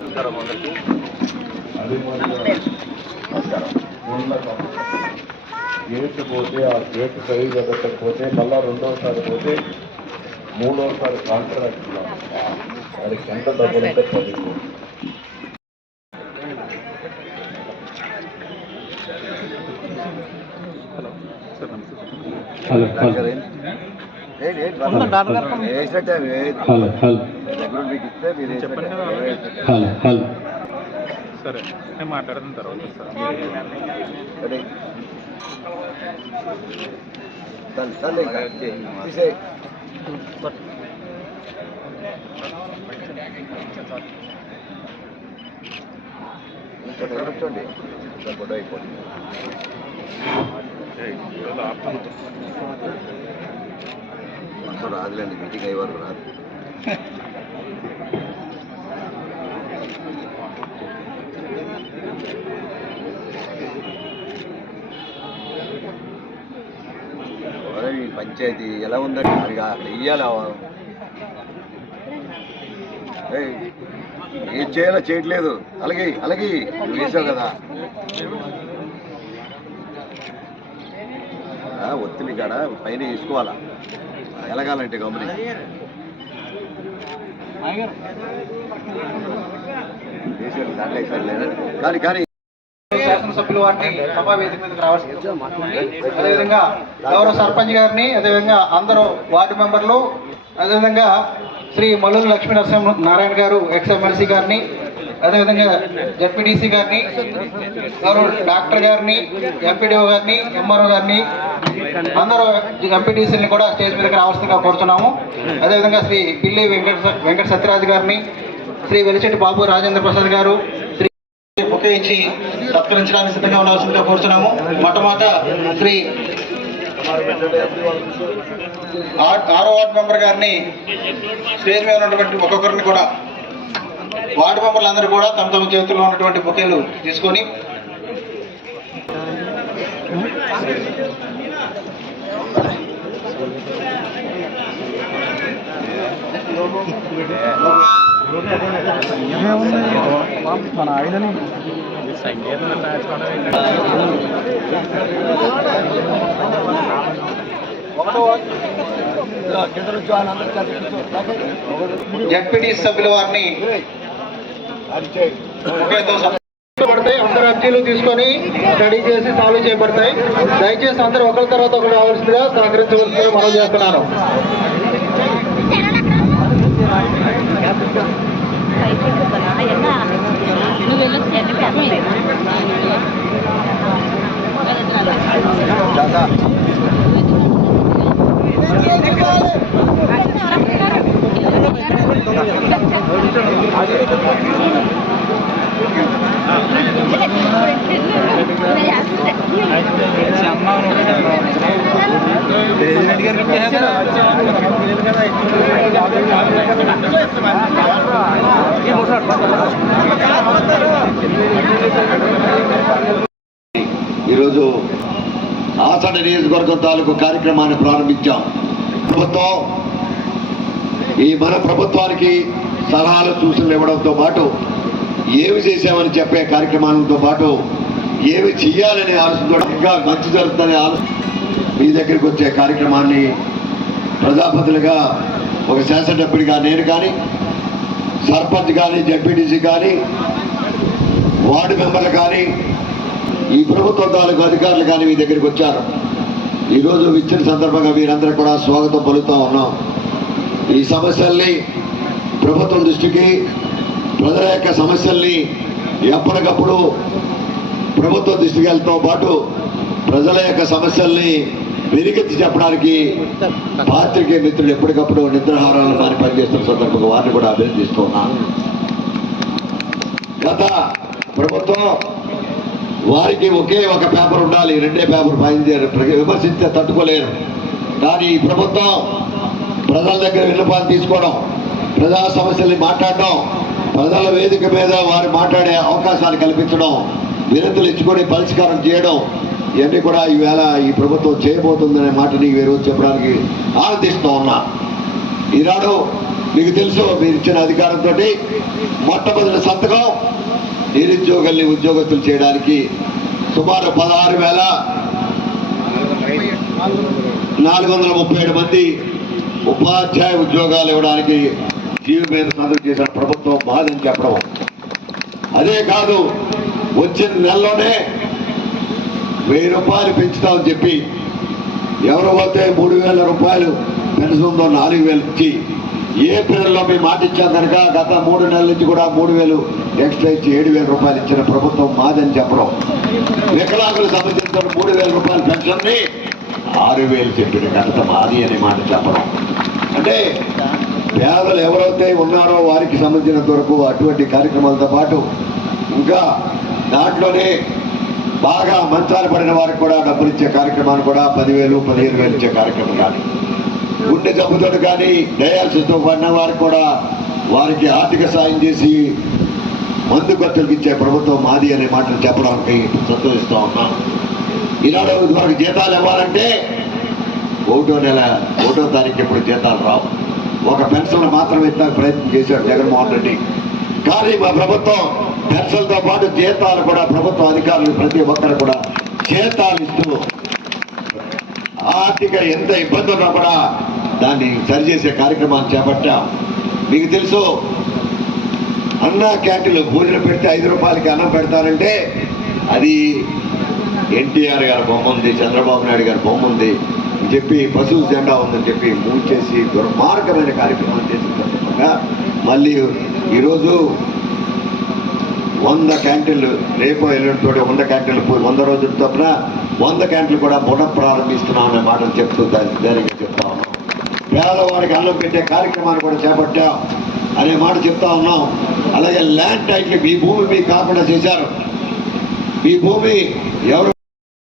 నమస్కారం అందరికీ గేట్ పోతే ఆ గేట్ సరిగా పెట్టకపోతే మళ్ళా రెండోసారి పోతే మూడోసారి కాంట్రాక్ట్. వాడికి ఎంత డబ్బులు అంటే పది. Hello hello hello hello. Hello సరే నేను మాట్లాడిన తర్వాత సార్. మనకు రాదులేండి మీటింగ్ అయ్యే వరకు రాదు. ఈ పంచాయతీ ఎలా ఉందండి? మరి అక్కడ ఇయ్యాలి? ఏం చేయాలో చేయట్లేదు. అలాగే అలాగే. నువ్వు వేసావు కదా. ఒత్తిడి కాడ? పైన వేసుకోవాలా? ఎలగాలంటే గమని కానీ కానీ శాసనసభ్యులు వారిని సభా వేదిక మీదకి రావాల్సింది అదేవిధంగా గౌరవ సర్పంచ్ గారిని అదేవిధంగా అందరూ వార్డు మెంబర్లు అదేవిధంగా శ్రీ మల్లు లక్ష్మీ నరసింహ నారాయణ గారు ఎక్స్ ఎమ్మెల్సీ గారిని అదేవిధంగా జడ్పీటీసీ గారిని డాక్టర్ గారిని ఎంపీడీఓ గారిని ఎంఆర్ఓ గారిని అందరూ ఎంపీటీసీని కూడా స్టేజ్ మీదకి రావాల్సిందిగా కోరుతున్నాము అదేవిధంగా శ్రీ పిల్లి వెంకట వెంకట సత్యరాజు గారిని శ్రీ వెలిచెట్టి బాబు రాజేంద్ర ప్రసాద్ గారు శ్రీ బొకే ఇచ్చి సత్కరించడానికి సిద్ధంగా ఉండాల్సిందిగా కోరుతున్నాము మొట్టమొదట శ్రీ ఆరో వార్డు మెంబర్ గారిని స్టేజ్ మీద ఉన్నటువంటి ఒక్కొక్కరిని కూడా వార్డు మెంబర్లు అందరూ కూడా తమ తమ చేతుల్లో ఉన్నటువంటి బొకేలు తీసుకొని జడ్పీటీ సభ్యుల వారిని పడతాయి. అందరు అర్జీలు తీసుకొని స్టడీ చేసి సాల్వ్ చేయబడతాయి దయచేసి అందరూ ఒకరి తర్వాత ఒకరు రావాల్సిందిగా సహకరించవలసిందిగా మనం చేస్తున్నాను. అది ఈరోజు ఆసడ నియోజకవర్గం తాలూకు కార్యక్రమాన్ని ప్రారంభించాం. ప్రభుత్వం ఈ మన ప్రభుత్వానికి సలహాలు సూచనలు ఇవ్వడంతో పాటు ఏమి చేశామని చెప్పే కార్యక్రమాలతో పాటు ఏమి చేయాలనే ఆలోచన ఇంకా మంచి జరుగుతుందనే ఆలోచన మీ దగ్గరికి వచ్చే కార్యక్రమాన్ని ప్రజాపతులుగా ఒక శాసనసభ్యుడిగా నేను కానీ సర్పంచ్ కానీ జడ్పీటీసీ కానీ వార్డు మెంబర్లు కానీ ఈ ప్రభుత్వ తాలూకు అధికారులు కానీ మీ దగ్గరికి వచ్చారు. ఈరోజు ఇచ్చిన సందర్భంగా మీరందరూ కూడా స్వాగతం పలుకుతూ ఉన్నాం. ఈ సమస్యల్ని ప్రభుత్వం దృష్టికి ప్రజల యొక్క సమస్యల్ని ఎప్పటికప్పుడు ప్రభుత్వ దృష్టికి వెళ్తాం పాటు ప్రజల యొక్క సమస్యల్ని వెలికెత్తి చెప్పడానికి పాత్రికే మిత్రులు ఎప్పటికప్పుడు నిద్రాహారాలను మాని పనిచేస్తున్న సందర్భంగా వారిని కూడా అభినందిస్తున్నాను గత ప్రభుత్వం వారికి ఒకే ఒక పేపర్ ఉండాలి రెండే పేపర్ ఫైన్ చేయరు విమర్శిస్తే తట్టుకోలేరు. కానీ ఈ ప్రభుత్వం ప్రజల దగ్గర విన్నపాలు తీసుకోవడం ప్రజా సమస్యల్ని మాట్లాడడం ప్రజల వేదిక మీద వారు మాట్లాడే అవకాశాలు కల్పించడం వినతులు ఇచ్చుకొని పరిష్కారం చేయడం ఇవన్నీ కూడా ఈవేళ ఈ ప్రభుత్వం చేయబోతుందనే మాటని ఈరోజు చెప్పడానికి ఆనందిస్తూ ఉన్నా. ఈనాడు మీకు తెలుసు మీరు ఇచ్చిన అధికారంతో మొట్టమొదటి సంతకం నిరుద్యోగుల్ని ఉద్యోగస్తులు చేయడానికి సుమారు పదహారు వేల నాలుగు వందల ముప్పై ఏడు మంది ఉపాధ్యాయ ఉద్యోగాలు ఇవ్వడానికి జీవి మీద సంతకం చేసిన ప్రభుత్వం బాధని చెప్పడం. అదే కాదు వచ్చిన నెలలోనే వెయ్యి రూపాయలు పెంచుతామని చెప్పి ఎవరు పోతే మూడు వేల రూపాయలు పెన్షన్తో నాలుగు వేలు ఇచ్చి ఏప్రిల్లో మీ మాట ఇచ్చాం కనుక గత మూడు నెలల నుంచి కూడా మూడు వేలు ఎక్స్ట్రా ఇచ్చి ఏడు వేల రూపాయలు ఇచ్చిన ప్రభుత్వం మాదని చెప్పడం. వికలాంగులకు సంబంధించిన మూడు వేల రూపాయల పెన్షన్ని ఆరు వేలు చెప్పిన ఘనత మాది అనే మాట చెప్పడం. అంటే పేదలు ఎవరైతే ఉన్నారో వారికి సంబంధించినంత వరకు అటువంటి కార్యక్రమాలతో పాటు ఇంకా దాంట్లోనే బాగా మంచాలు పడిన వారికి కూడా డబ్బులు ఇచ్చే కార్యక్రమాన్ని కూడా పదివేలు పదిహేను వేలు ఇచ్చే కార్యక్రమం కానీ గుండె జబ్బుతోడు కానీ డయాలసిస్తో పడిన వారికి కూడా వారికి ఆర్థిక సాయం చేసి మందు ఖర్చులకు ఇచ్చే ప్రభుత్వం మాది అనే మాటలు చెప్పడానికి సంతోషిస్తూ ఉన్నాం. ఇలాంటి వారికి జీతాలు ఇవ్వాలంటే ఒకటో నెల ఒకటో తారీఖు ఇప్పుడు జీతాలు రావు. ఒక పెన్షన్ మాత్రమే ఇస్తానికి ప్రయత్నం చేశాడు జగన్మోహన్ రెడ్డి. కానీ మా ప్రభుత్వం పెన్షన్తో పాటు జీతాలు కూడా ప్రభుత్వ అధికారులు ప్రతి ఒక్కరు కూడా జీతాలు ఇస్తూ ఆర్థిక ఎంత ఇబ్బంది ఉన్నా కూడా దాన్ని సరిచేసే కార్యక్రమాన్ని చేపట్టాం. మీకు తెలుసు అన్న క్యాంటీన్లు భోజనం పెడితే ఐదు రూపాయలకి అన్నం పెడతారంటే అది ఎన్టీఆర్ గారి బొమ్మ ఉంది చంద్రబాబు నాయుడు గారి బొమ్మ ఉంది అని చెప్పి పశువు జెండా ఉందని చెప్పి మూవ్ చేసి దుర్మార్గమైన కార్యక్రమాలు చేసిన సందర్భంగా మళ్ళీ ఈరోజు వంద క్యాంటీన్లు రేపు ఎల్లుండితోటి వంద క్యాంటీన్లు వంద రోజుల తప్పున వంద క్యాంటీన్లు కూడా పునః ప్రారంభిస్తున్నాం అనే మాటలు చెప్తూ దానికి ధైర్యంగా చెప్తా ఉన్నాం. పేదవాడికి అన్నం పెట్టే కార్యక్రమాన్ని కూడా చేపట్టాం అనే మాట చెప్తా ఉన్నాం. అలాగే ల్యాండ్ టైట్లు మీ భూమి మీకు కాకుండా చేశారు. మీ భూమి ఎవరు